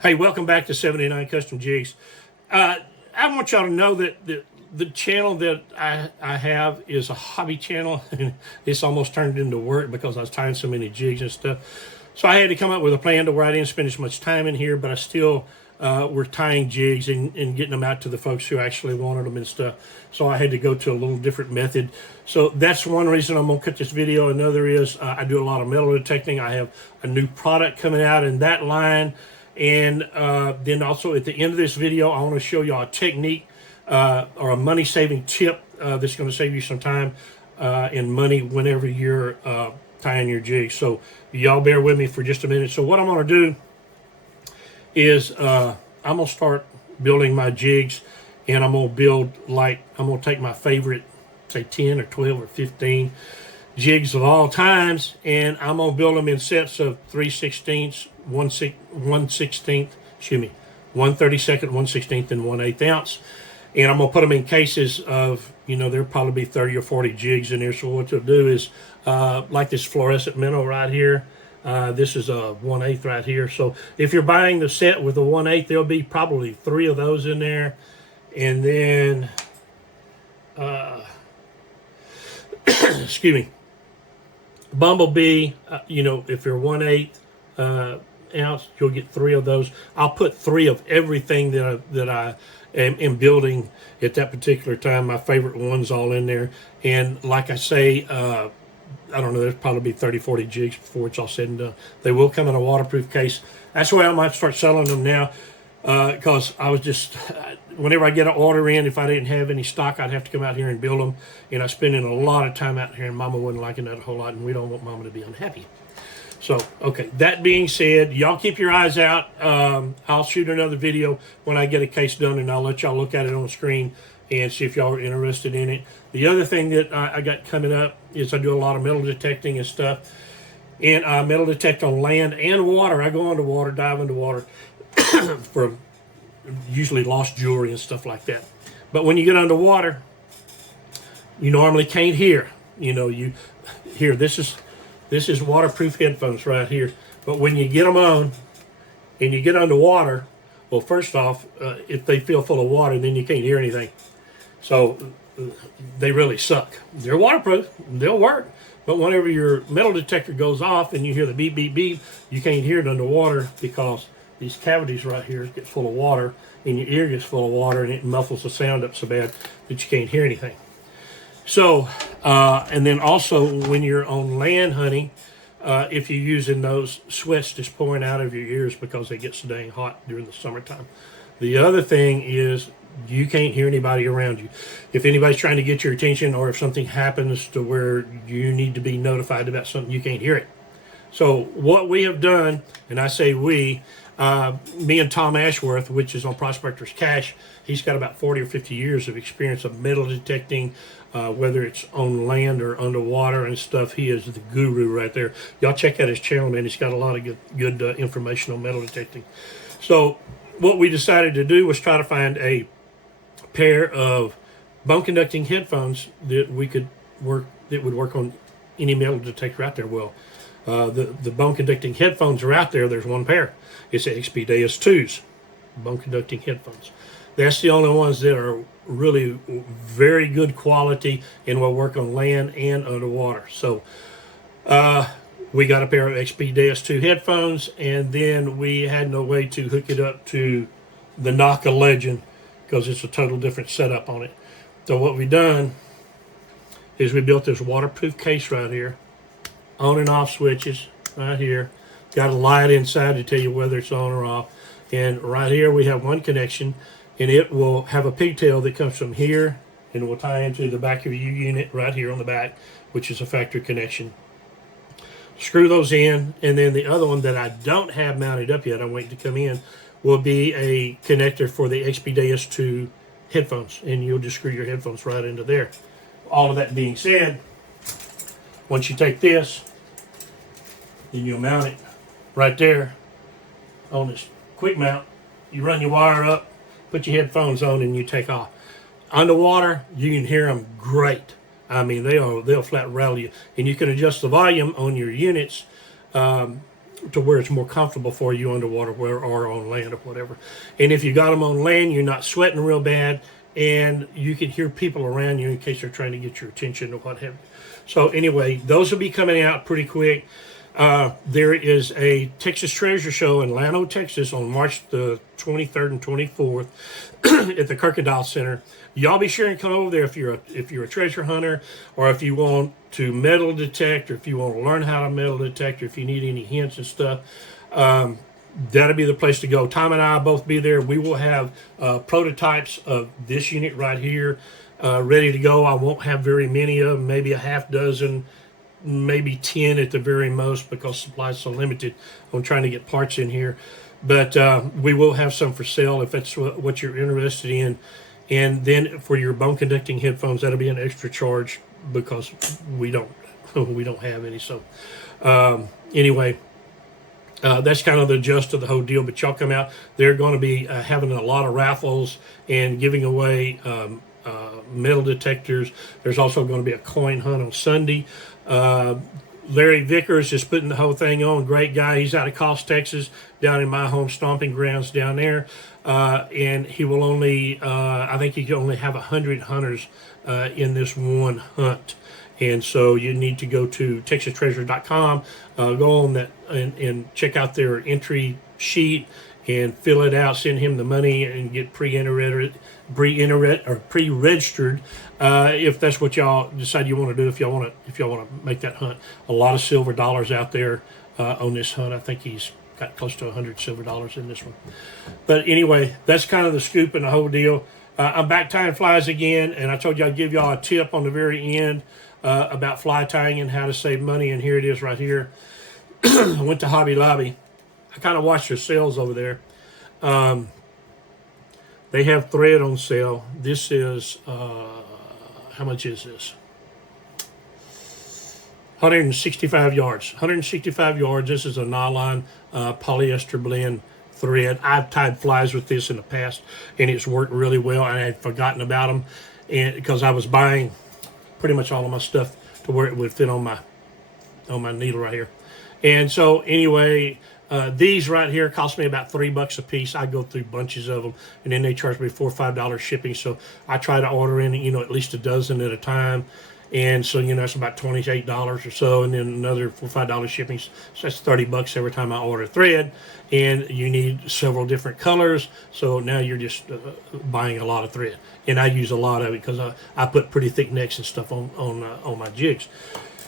Hey, welcome back to 79 Custom Jigs. I want y'all to know that the channel that I have is a hobby channel. It's almost turned into work because I was tying so many jigs and stuff. So I had to come up with a plan to where I didn't spend as much time in here, but I still were tying jigs and getting them out to the folks who actually wanted them and stuff. So I had to go to a little different method. So that's one reason I'm going to cut this video. Another is I do a lot of metal detecting. I have a new product coming out in that line. And then also at the end of this video, I want to show y'all a technique or a money-saving tip that's going to save you some time and money whenever you're tying your jigs. So y'all bear with me for just a minute. So what I'm going to do is I'm going to start building my jigs, and I'm going to build I'm going to take my favorite, say 10 or 12 or 15 jigs of all times, and I'm going to build them in sets of 3/16, 1/16, excuse me, 1/32, 1/16, and 1/8 ounce. And I'm going to put them in cases of, there'll probably be 30 or 40 jigs in there. So what you'll do is, like this fluorescent minnow right here, this is a 1/8 right here. So if you're buying the set with a 1/8, there'll be probably 3 of those in there. And then, excuse me, Bumblebee, if you're 1/8 ounce, you'll get 3 of those. I'll put 3 of everything that I am building at that particular time. My favorite ones all in there. And like I say, I don't know, there's probably be 30, 40 jigs before it's all said and done. They will come in a waterproof case. That's why I might start selling them now, because I was just, whenever I get an order in, if I didn't have any stock, I'd have to come out here and build them. And I'm spending a lot of time out here, and Mama wasn't liking that a whole lot, and we don't want Mama to be unhappy. So, okay, that being said, y'all keep your eyes out. I'll shoot another video when I get a case done, and I'll let y'all look at it on the screen and see if y'all are interested in it. The other thing that I got coming up is I do a lot of metal detecting and stuff. And I metal detect on land and water. I go underwater, dive underwater for usually lost jewelry and stuff like that. But when you get underwater, you normally can't hear. This is waterproof headphones right here. But when you get them on and you get underwater, well, first off, if they feel full of water, then you can't hear anything. So they really suck. They're waterproof, they'll work. But whenever your metal detector goes off and you hear the beep, beep, beep, you can't hear it underwater because these cavities right here get full of water and your ear gets full of water, and it muffles the sound up so bad that you can't hear anything. So, and then also when you're on land hunting, if you're using those, sweat's just pouring out of your ears because they get so dang hot during the summertime. The other thing is you can't hear anybody around you. If anybody's trying to get your attention, or if something happens to where you need to be notified about something, you can't hear it. So what we have done, and I say we, me and Tom Ashworth, which is on Prospector's Cache, he's got about 40 or 50 years of experience of metal detecting, whether it's on land or underwater and stuff. He is the guru right there. Y'all check out his channel, man. He's got a lot of good information on metal detecting. So what we decided to do was try to find a pair of bone conducting headphones that would work on any metal detector out there. Well, the bone conducting headphones are out there. There's one pair. It's the XP-2s, bone conducting headphones. That's the only ones that are really very good quality and will work on land and underwater. So we got a pair of XP-2 headphones, and then we had no way to hook it up to the Nokta Legend because it's a total different setup on it. So what we done is we built this waterproof case right here, on and off switches right here. Got a light inside to tell you whether it's on or off. And right here we have one connection, and it will have a pigtail that comes from here and will tie into the back of your unit right here on the back, which is a factory connection. Screw those in, and then the other one that I don't have mounted up yet, I'm waiting to come in, will be a connector for the XP-2 headphones, and you'll just screw your headphones right into there. All of that being said, once you take this, then you'll mount it right there on this quick mount. You run your wire up, put your headphones on, and you take off. Underwater, you can hear them great. I mean, they'll flat rattle you, and you can adjust the volume on your units to where it's more comfortable for you underwater or on land or whatever. And if you got them on land, you're not sweating real bad, and you can hear people around you in case they're trying to get your attention or what have you. So anyway, those will be coming out pretty quick. There is a Texas Treasure Show in Llano, Texas on March the 23rd and 24th at the Crocodile Center. Y'all be sure and come over there if you're a treasure hunter, or if you want to metal detect, or if you want to learn how to metal detect, or if you need any hints and stuff. That'll be the place to go. Tom and I will both be there. We will have prototypes of this unit right here ready to go. I won't have very many of them, maybe a half dozen, maybe 10 at the very most, because supply is so limited on trying to get parts in here. But we will have some for sale if that's what you're interested in. And then for your bone conducting headphones, that'll be an extra charge because we don't have any. So anyway, that's kind of the gist of the whole deal. But y'all come out. They're going to be having a lot of raffles and giving away metal detectors. There's also going to be a coin hunt on Sunday. Larry Vickers is putting the whole thing on. Great guy. He's out of Cost, Texas, down in my home stomping grounds down there. And he will only, I think he can only have 100 hunters in this one hunt. And so you need to go to TexasTreasure.com, go on that and check out their entry sheet and fill it out, send him the money, and get pre-registered if that's what y'all decide you want to do. If y'all want to make that hunt, a lot of silver dollars out there on this hunt. I think he's got close to 100 silver dollars in this one. But anyway, that's kind of the scoop and the whole deal. I'm back tying flies again, and I told you I'd give y'all a tip on the very end about fly tying and how to save money, and here it is right here. I went to Hobby Lobby. I kind of watched their sales over there. They have thread on sale. This is, how much is this? 165 yards. 165 yards. This is a nylon polyester blend thread. I've tied flies with this in the past, and it's worked really well. And I had forgotten about them, and because I was buying pretty much all of my stuff to where it would fit on my needle right here. And so anyway, these right here cost me about $3 a piece. I go through bunches of them, and then they charge me $4 or $5 shipping. So I try to order in, at least a dozen at a time. And so, that's about $28 or so, and then another $4 or $5 shipping. So that's $30 every time I order thread. And you need several different colors. So now you're just buying a lot of thread. And I use a lot of it because I put pretty thick necks and stuff on my jigs.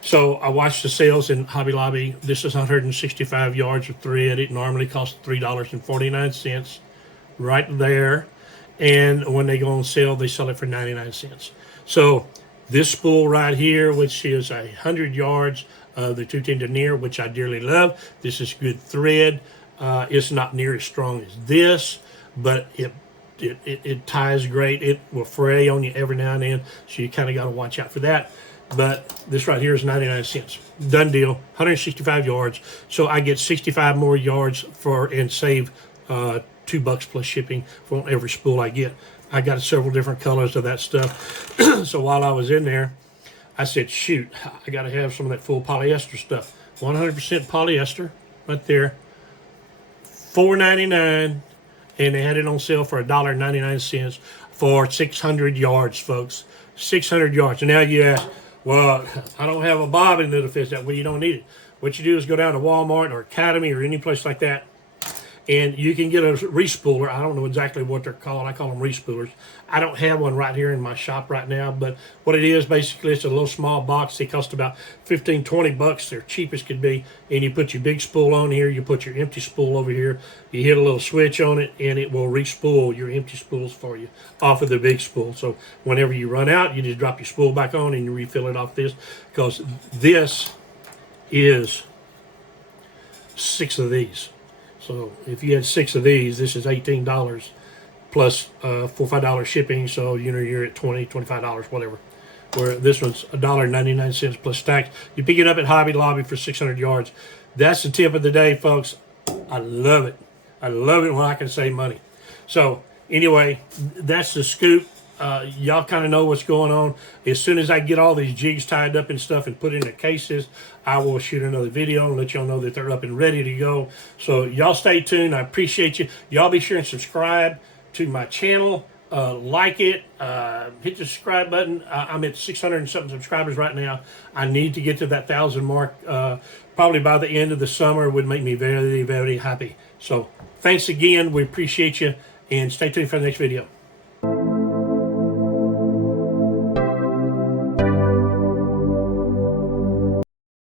So I watched the sales in Hobby Lobby. This is 165 yards of thread. It normally costs $3.49 right there. And when they go on sale, they sell it for 99 cents. So this spool right here, which is 100 yards of the 210 denier, which I dearly love. This is good thread. It's not near as strong as this, but it ties great. It will fray on you every now and then, so you kind of got to watch out for that. But this right here is 99 cents. Done deal. 165 yards. So I get 65 more yards and save $2 plus shipping for every spool I get. I got several different colors of that stuff. So while I was in there, I said, shoot, I got to have some of that full polyester stuff. 100% polyester right there. $4.99, and they had it on sale for $1.99 for 600 yards, folks. 600 yards. And now you ask, well, I don't have a bobbin that'll fit that. Well, you don't need it. What you do is go down to Walmart or Academy or any place like that, and you can get a respooler. I don't know exactly what they're called. I call them respoolers. I don't have one right here in my shop right now, but what it is, basically, it's a little small box. They cost about $15-20. They're cheap as could be, and you put your big spool on here. You put your empty spool over here. You hit a little switch on it, and it will respool your empty spools for you off of the big spool. So whenever you run out, you just drop your spool back on and you refill it off this, because this is 6 of these. So if you had 6 of these, this is $18 plus $4 or $5 shipping. So you're at $20, $25, whatever. Where this one's $1.99 plus tax. You pick it up at Hobby Lobby for 600 yards. That's the tip of the day, folks. I love it. I love it when I can save money. So anyway, that's the scoop. y'all kind of know what's going on. As soon as I get all these jigs tied up and stuff and put in the cases, I will shoot another video and let y'all know that they're up and ready to go. So y'all stay tuned. I appreciate you. Y'all be sure and subscribe to my channel. Like it, hit the subscribe button. I'm at 600 and something subscribers right now. I need to get to that 1,000 mark. Probably by the end of the summer would make me very, very happy. So thanks again. We appreciate you, and stay tuned for the next video.